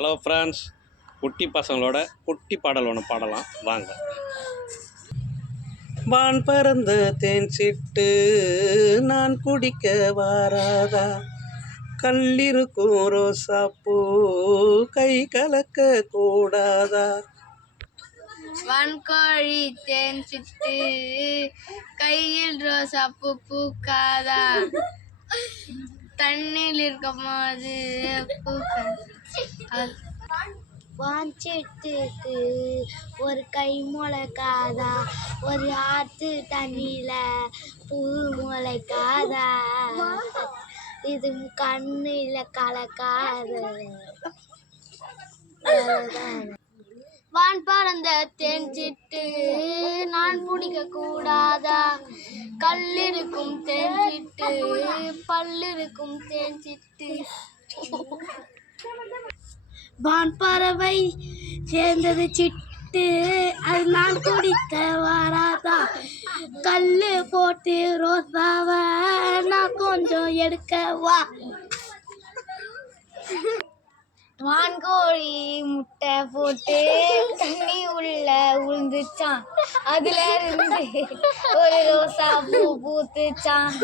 Hello friends, குட்டி பசங்களோட குட்டி பாடல் ஒன்று பாடலாம் வாங்க. வான் பறந்த தேன் சிட்டு நான் குடிக்க வாராதா, கல்லிருக்கும் ரோசாப்பூ கை கலக்க கூடாதா. வான்கோழி தேன் சிட்டு கையில் ரோசாப்பூ பூக்காதா, தண்ணில் இருக்கும் போது பூக்காதா. வான்சிட்டுக்கு ஒரு கை முளைக்காதா, ஒரு ஆற்று தண்ணியில பூ முளைக்காதா, இது கண்ணில கலக்காது. வான் பறந்த தேன் சிட்டு நான் பிடிக்க கூடாதா, கல்லிருக்கும் தேன் சிட்டு பல்லிருக்கும் தேன் சிட்டு. வான் பறவை சேர்ந்தது சிட்டு அது நான் குடிக்க வராதா, கல்லு போட்டு ரோசாவை நான் கொஞ்சம் எடுக்க வா. வான்கோழி முட்டை போட்டு தண்ணி உள்ள உழுந்துச்சான், அதுல இருந்து ஒரு ரோசா பூ பூத்துச்சான்.